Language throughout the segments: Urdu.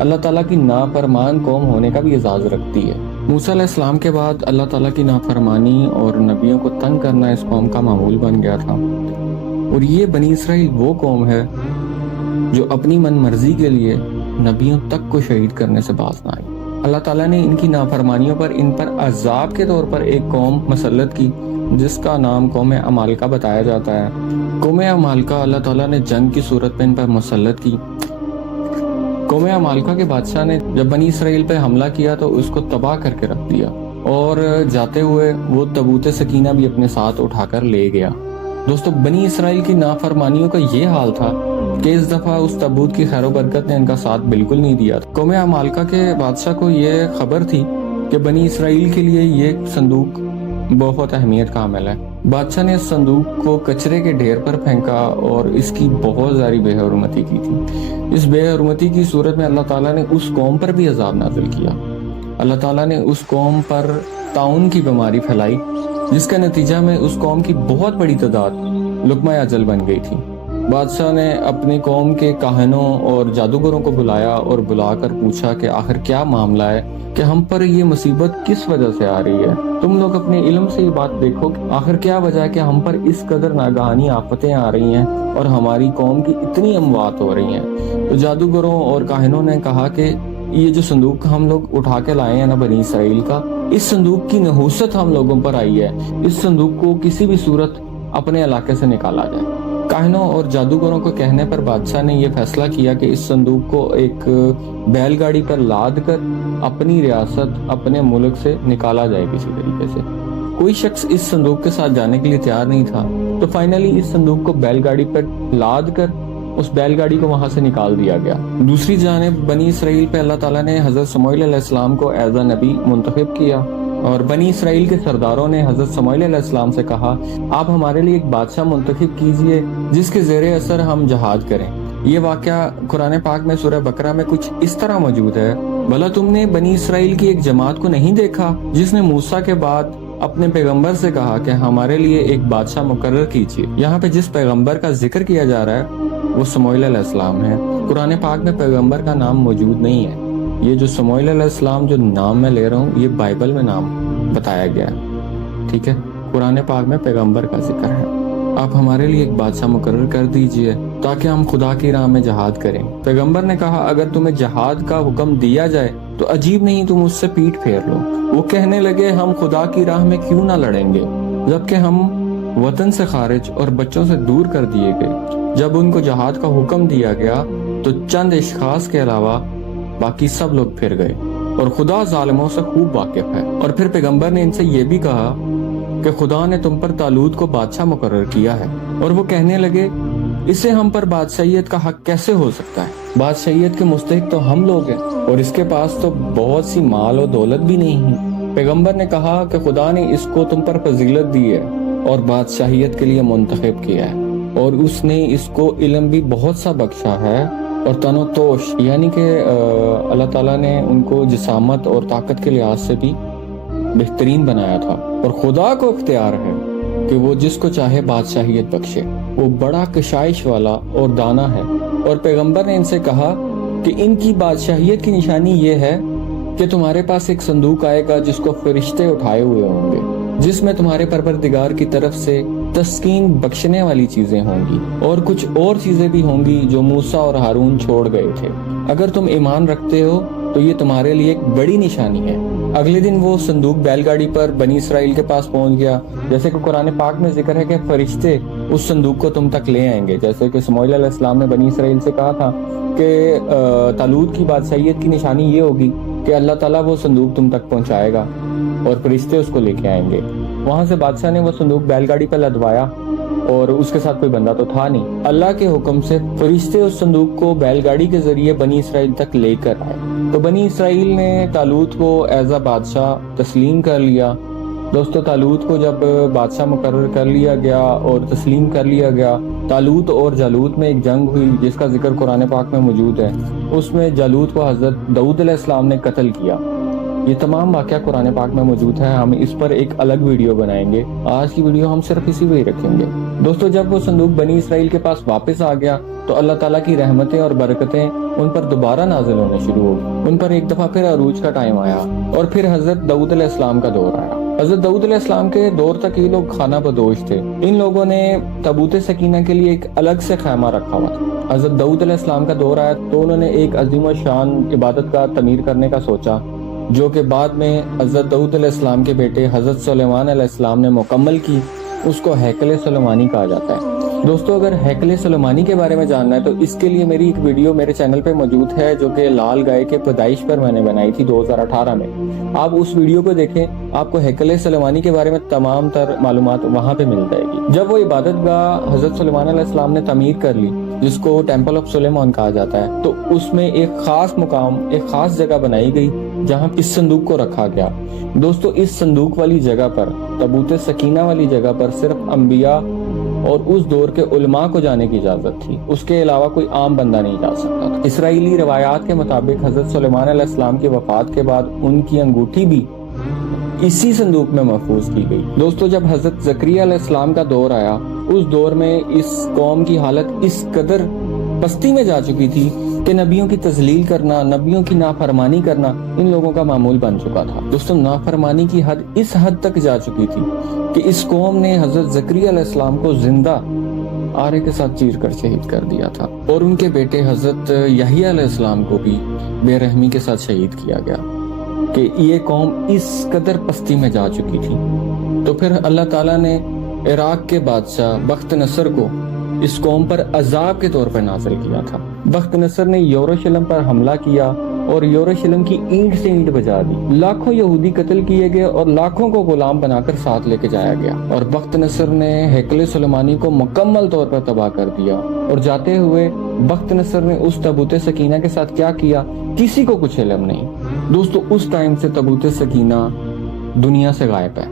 اللہ تعالیٰ کی نافرمان قوم ہونے کا بھی اعزاز رکھتی ہے۔ موسیٰ علیہ السلام کے بعد اللہ تعالیٰ کی نافرمانی اور نبیوں کو تنگ کرنا اس قوم کا معمول بن گیا تھا، اور یہ بنی اسرائیل وہ قوم ہے جو اپنی من مرضی کے لیے نبیوں تک کو شہید کرنے سے باز نہ آئی۔ اللہ تعالیٰ نے ان کی نافرمانیوں پر ان پر عذاب کے طور پر ایک قوم مسلط کی جس کا نام قوم عمالقہ بتایا جاتا ہے۔ قوم عمالقہ اللہ تعالیٰ نے جنگ کی صورت میں ان پر مسلط کی۔ قوم عمالقہ کے بادشاہ نے جب بنی اسرائیل پہ حملہ کیا تو اس کو تباہ کر کے رکھ دیا، اور جاتے ہوئے وہ تابوت سکینہ بھی اپنے ساتھ اٹھا کر لے گیا۔ دوستو، بنی اسرائیل کی نافرمانیوں کا یہ حال تھا کہ اس دفعہ اس تابوت کی خیر و برکت نے ان کا ساتھ بالکل نہیں دیا۔ قوم عمالقہ کے بادشاہ کو یہ خبر تھی کہ بنی اسرائیل کے لیے یہ صندوق بہت اہمیت کا حامل ہے۔ بادشاہ نے اس صندوق کو کچرے کے ڈھیر پر پھینکا اور اس کی بہت زیادہ بے حرمتی کی تھی۔ اس بے حرمتی کی صورت میں اللہ تعالیٰ نے اس قوم پر بھی عذاب نازل کیا۔ اللہ تعالیٰ نے اس قوم پر طاعون کی بیماری پھیلائی، جس کا نتیجہ میں اس قوم کی بہت بڑی تعداد لقمہ اجل بن گئی تھی۔ بادشاہ نے اپنی قوم کے کاہنوں اور جادوگروں کو بلایا اور بلا کر پوچھا کہ آخر کیا معاملہ ہے کہ ہم پر یہ مصیبت کس وجہ سے آ رہی ہے؟ تم لوگ اپنے علم سے یہ بات دیکھو کہ آخر کیا وجہ ہے کہ ہم پر اس قدر ناگہانی آفتیں آ رہی ہیں اور ہماری قوم کی اتنی اموات ہو رہی ہیں۔ تو جادوگروں اور کاہنوں نے کہا کہ یہ جو صندوق ہم لوگ اٹھا کے لائے ہیں نا بنی اسرائیل کا، اس صندوق کی نحوست ہم لوگوں پر آئی ہے، اس صندوق کو کسی بھی صورت اپنے علاقے سے نکالا جائے۔ کاہنوں اور جادوگروں کو کہنے پر بادشاہ نے یہ فیصلہ کیا کہ اس صندوق کو ایک بیل گاڑی پر لاد کر اپنی ریاست، اپنے ملک سے نکالا جائے کسی طریقے سے۔ کوئی شخص اس صندوق کے ساتھ جانے کے لیے تیار نہیں تھا، تو فائنلی اس صندوق کو بیل گاڑی پر لاد کر اس بیل گاڑی کو وہاں سے نکال دیا گیا۔ دوسری جانب بنی اسرائیل پہ اللہ تعالیٰ نے حضرت سموئیل علیہ السلام کو ایز اے نبی منتخب کیا، اور بنی اسرائیل کے سرداروں نے حضرت سموئیل علیہ السلام سے کہا، آپ ہمارے لیے ایک بادشاہ منتخب کیجئے جس کے زیر اثر ہم جہاد کریں۔ یہ واقعہ قرآن پاک میں سورہ بقرہ میں کچھ اس طرح موجود ہے، بھلا تم نے بنی اسرائیل کی ایک جماعت کو نہیں دیکھا جس نے موسیٰ کے بعد اپنے پیغمبر سے کہا کہ ہمارے لیے ایک بادشاہ مقرر کیجئے۔ یہاں پہ جس پیغمبر کا ذکر کیا جا رہا ہے وہ سموئیل علیہ السلام ہے۔ قرآن پاک میں پیغمبر کا نام موجود نہیں ہے۔ یہ جو سموئیل علیہ السلام جو نام میں لے رہا ہوں، یہ بائبل میں نام بتایا گیا ہے، ٹھیک ہے؟ قرآن پاک میں پیغمبر کا ذکر ہے۔ آپ ہمارے لیے ایک بادشاہ مقرر کر دیجئے تاکہ ہم خدا کی راہ میں جہاد کریں۔ پیغمبر نے کہا، اگر تمہیں جہاد کا حکم دیا جائے تو عجیب نہیں تم اس سے پیٹ پھیر لو۔ وہ کہنے لگے، ہم خدا کی راہ میں کیوں نہ لڑیں گے جبکہ ہم وطن سے خارج اور بچوں سے دور کر دیے گئے۔ جب ان کو جہاد کا حکم دیا گیا تو چند اشخاص کے علاوہ باقی سب لوگ پھر گئے، اور خدا ظالموں سے خوب واقف ہے۔ اور پھر پیغمبر نے ان سے یہ بھی کہا کہ خدا نے تم پر طالوت کو بادشاہ مقرر کیا ہے، اور وہ کہنے لگے، اسے ہم پر بادشاہیت کا حق کیسے ہو سکتا ہے؟ بادشاہیت کے مستحق تو ہم لوگ ہیں، اور اس کے پاس تو بہت سی مال و دولت بھی نہیں ہے۔ پیغمبر نے کہا کہ خدا نے اس کو تم پر فضیلت دی ہے اور بادشاہیت کے لیے منتخب کیا ہے، اور اس نے اس کو علم بھی بہت سا بخشا ہے، اور تن و توش یعنی کہ اللہ تعالیٰ نے ان کو جسامت اور طاقت کے لحاظ سے بھی بہترین بنایا تھا، اور خدا کو اختیار ہے کہ وہ جس کو چاہے بادشاہیت بخشے۔ وہ بڑا کشائش والا اور دانا ہے۔ اور پیغمبر نے ان سے کہا کہ ان کی بادشاہیت کی نشانی یہ ہے کہ تمہارے پاس ایک صندوق آئے گا جس کو فرشتے اٹھائے ہوئے ہوں گے، جس میں تمہارے پروردگار کی طرف سے تسکین بخشنے والی چیزیں ہوں گی، اور کچھ اور چیزیں بھی ہوں گی جو موسیٰ اور ہارون چھوڑ گئے تھے۔ اگر تم ایمان رکھتے ہو تو یہ تمہارے لیے ایک بڑی نشانی ہے۔ اگلے دن وہ صندوق بیل گاڑی پر بنی اسرائیل کے پاس پہنچ گیا، جیسے کہ قرآن پاک میں ذکر ہے کہ فرشتے اس صندوق کو تم تک لے آئیں گے، جیسے کہ سموئیل علیہ السلام نے بنی اسرائیل سے کہا تھا کہ طالوت کی بادشاہیت کی نشانی یہ ہوگی کہ اللہ تعالیٰ وہ صندوق تم تک پہنچائے گا اور فرشتے اس کو لے کے آئیں گے۔ وہاں سے بادشاہ نے وہ صندوق بیل گاڑی پر لدوایا، اور اس کے ساتھ کوئی بندہ تو تھا نہیں۔ اللہ کے حکم سے فرشتے اس صندوق کو بیل گاڑی کے ذریعے بنی اسرائیل تک لے کر آئے، تو بنی اسرائیل نے طالوت کو ایز اے بادشاہ تسلیم کر لیا۔ دوستو، طالوت کو جب بادشاہ مقرر کر لیا گیا اور تسلیم کر لیا گیا، طالوت اور جالوت میں ایک جنگ ہوئی جس کا ذکر قرآن پاک میں موجود ہے۔ اس میں جالوت کو حضرت داؤد علیہ السلام نے قتل کیا۔ یہ تمام واقعہ قرآن پاک میں موجود ہے. ہم اس پر ایک الگ ویڈیو بنائیں گے. آج کی ویڈیو ہم صرف اسی پہ ہی رکھیں گے. دوستو جب وہ صندوق بنی اسرائیل کے پاس واپس آ گیا تو اللہ تعالیٰ کی رحمتیں اور برکتیں ان پر دوبارہ نازل ہونے شروع ہو گئی. ان پر ایک دفعہ پھر عروج کا ٹائم آیا اور پھر حضرت داؤد علیہ السلام کا دور آیا. حضرت داؤد علیہ السلام کے دور تک یہ لوگ خانہ بدوش تھے. ان لوگوں نے تابوت سکینہ کے لیے ایک الگ سے خیمہ رکھا ہوا تھا. حضرت داؤد علیہ السلام کا دور آیا تو انہوں نے ایک عظیم و شان عبادت کا تعمیر کرنے کا سوچا، جو کہ بعد میں حضرت داؤد علیہ السلام کے بیٹے حضرت سلیمان علیہ السلام نے مکمل کی. اس کو ہیکل سلیمانی کہا جاتا ہے. دوستو اگر ہیکل سلیمانی کے بارے میں جاننا ہے تو اس کے لیے میری ایک ویڈیو میرے چینل پہ موجود ہے، جو کہ لال گائے کے پیدائش پر میں نے بنائی تھی 2018 میں. آپ اس ویڈیو کو دیکھیں، آپ کو ہیکل سلیمانی کے بارے میں تمام تر معلومات وہاں پہ مل جائے گی. جب وہ عبادت گاہ حضرت سلیمان علیہ السلام نے تعمیر کر لی، جس کو ٹیمپل آف سلیمان کہا جاتا ہے، تو اس میں ایک خاص مقام، ایک خاص جگہ بنائی گئی جہاں اس صندوق کو رکھا گیا. دوستو اس صندوق والی جگہ پر، تابوت سکینہ والی جگہ پر صرف انبیاء اور اس دور کے علماء کو جانے کی اجازت تھی. اس کے علاوہ کوئی عام بندہ نہیں جا سکتا تھا. اسرائیلی روایات کے مطابق حضرت سلیمان علیہ السلام کی وفات کے بعد ان کی انگوٹھی بھی اسی صندوق میں محفوظ کی گئی. دوستو جب حضرت زکریا علیہ السلام کا دور آیا، اس دور میں اس قوم کی حالت اس قدر پستی میں جا چکی تھی کہ نبیوں کی تذلیل کرنا، نبیوں کی نافرمانی کرنا ان لوگوں کا معمول بن چکا تھا. دوستو نافرمانی کی حد اس حد تک جا چکی تھی کہ اس قوم نے حضرت زکریا علیہ السلام کو زندہ آرے کے ساتھ چیر کر شہید کر دیا تھا، اور ان کے بیٹے حضرت یحییٰ علیہ السلام کو بھی بے رحمی کے ساتھ شہید کیا گیا کہ یہ قوم اس قدر پستی میں جا چکی تھی. تو پھر اللہ تعالیٰ نے عراق کے بادشاہ بخت نصر کو اس قوم پر عذاب کے طور پر نازل کیا تھا. بخت نصر نے یروشلم پر حملہ کیا اور یروشلم کی اینٹ سے اینٹ بجا دی. لاکھوں یہودی قتل کیے گئے اور لاکھوں کو غلام بنا کر ساتھ لے کے جایا گیا. اور بخت نصر نے ہیکل سلیمانی کو مکمل طور پر تباہ کر دیا. اور جاتے ہوئے بخت نصر نے اس تابوت سکینہ کے ساتھ کیا کیا کسی کو کچھ علم نہیں. دوستو اس ٹائم سے تابوت سکینہ دنیا سے غائب ہے.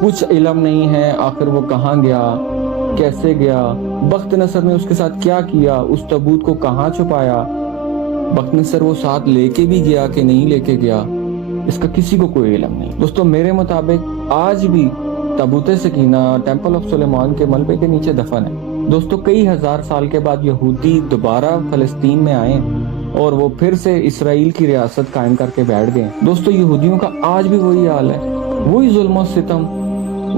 کچھ علم نہیں ہے آخر وہ کہاں گیا، کیسے گیا، بخت نصر نے اس کے ساتھ کیا کیا، اس تابوت کو کہاں چھپایا، بخت نصر وہ ساتھ لے کے بھی گیا کہ نہیں لے کے گیا، اس کا کسی کو کوئی علم نہیں. دوستو میرے مطابق آج بھی تابوت سکینہ ٹیمپل آف سلیمان کے ملبے کے نیچے دفن ہے. دوستو کئی ہزار سال کے بعد یہودی دوبارہ فلسطین میں آئے اور وہ پھر سے اسرائیل کی ریاست قائم کر کے بیٹھ گئے. دوستو یہودیوں کا آج بھی وہی حال ہے، وہی ظلم و ستم،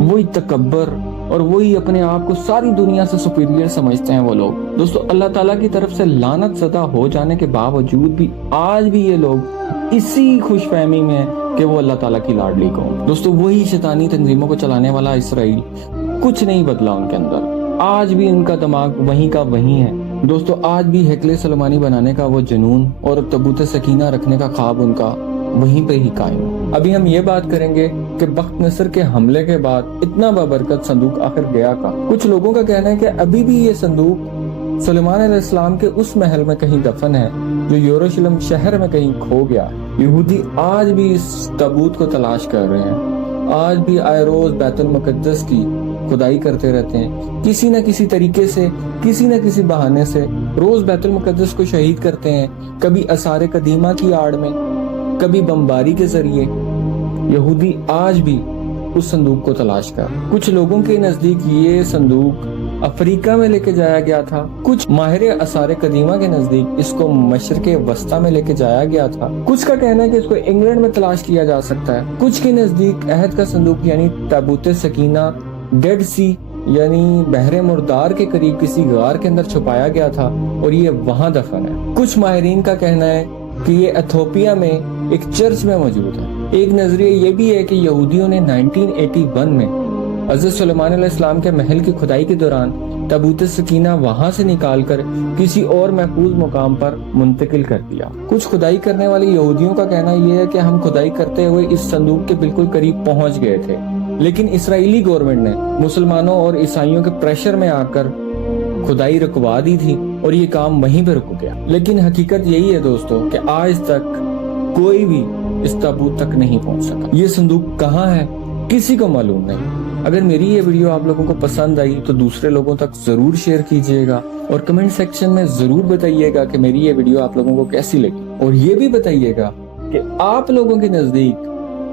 وہی تکبر اور وہی اپنے آپ کو ساری دنیا سے سپیریئر سمجھتے ہیں وہ لوگ. دوستو اللہ تعالیٰ کی طرف سے لعنت زدہ ہو جانے کے باوجود بھی آج بھی یہ لوگ اسی خوش فہمی میں کہ وہ اللہ تعالیٰ کی لاڈلی قوم. دوستو وہی شیطانی تنظیموں کو چلانے والا اسرائیل، کچھ نہیں بدلا ان کے اندر. آج بھی ان کا دماغ وہیں کا وہیں ہے. دوستو آج بھی ہیکل سلیمانی بنانے کا وہ جنون اور تابوت سکینہ رکھنے کا خواب ان کا وہیں پہ ہی قائم ہے. ابھی ہم یہ بات کریں گے کہ بخت نصر کے حملے کے بعد اتنا بابرکت صندوق آخر گیا کا. کچھ لوگوں کا کہنا ہے کہ ابھی بھی یہ صندوق سلیمان علیہ السلام کے اس محل میں کہیں دفن ہے جو یروشلم شہر میں کہیں کھو گیا. یہودی آج بھی اس تابوت کو تلاش کر رہے ہیں. آج بھی آئے روز بیت المقدس کی کھدائی کرتے رہتے ہیں، کسی نہ کسی طریقے سے، کسی نہ کسی بہانے سے روز بیت المقدس کو شہید کرتے ہیں. کبھی آثار قدیمہ کی آڑ میں، کبھی بمباری کے ذریعے. یہودی آج بھی اس صندوق کو تلاش کر. کچھ لوگوں کے نزدیک یہ صندوق افریقہ میں لے کے جایا گیا تھا، کچھ ماہر آثار قدیمہ کے نزدیک اس کو مشرق وسطیٰ میں لے کے جایا گیا تھا. کچھ کا کہنا ہے کہ اس کو انگلینڈ میں تلاش کیا جا سکتا ہے. کچھ کے نزدیک عہد کا صندوق یعنی تابوت سکینہ ڈیڈ سی یعنی بحر مردار کے قریب کسی غار کے اندر چھپایا گیا تھا اور یہ وہاں دفن ہے. کچھ ماہرین کا کہنا ہے کہ یہ ایتھوپیا میں ایک چرچ میں موجود ہے. ایک نظریہ یہ بھی ہے کہ یہودیوں نے 1981 میں حضرت سلیمان علیہ السلام کے محل کی کھدائی کے دوران تابوت سکینہ وہاں سے نکال کر کسی اور محفوظ مقام پر منتقل کر دیا. کچھ کھدائی کرنے والے یہودیوں کا کہنا یہ ہے کہ ہم کھدائی کرتے ہوئے اس صندوق کے بالکل قریب پہنچ گئے تھے، لیکن اسرائیلی گورنمنٹ نے مسلمانوں اور عیسائیوں کے پریشر میں آ کر کھدائی رکوا دی تھی اور یہ کام وہیں پہ رک گیا. لیکن حقیقت یہی ہے دوستو کہ آج تک کوئی بھی اس تابوت تک نہیں پہنچ سکا. یہ صندوق کہاں ہے کسی کو معلوم نہیں. اگر میری یہ ویڈیو آپ لوگوں کو پسند آئی تو دوسرے لوگوں تک ضرور شیئر کیجئے گا اور کمنٹ سیکشن میں ضرور بتائیے گا کہ میری یہ ویڈیو آپ لوگوں کو کیسی لگی. اور یہ بھی بتائیے گا کہ آپ لوگوں کے نزدیک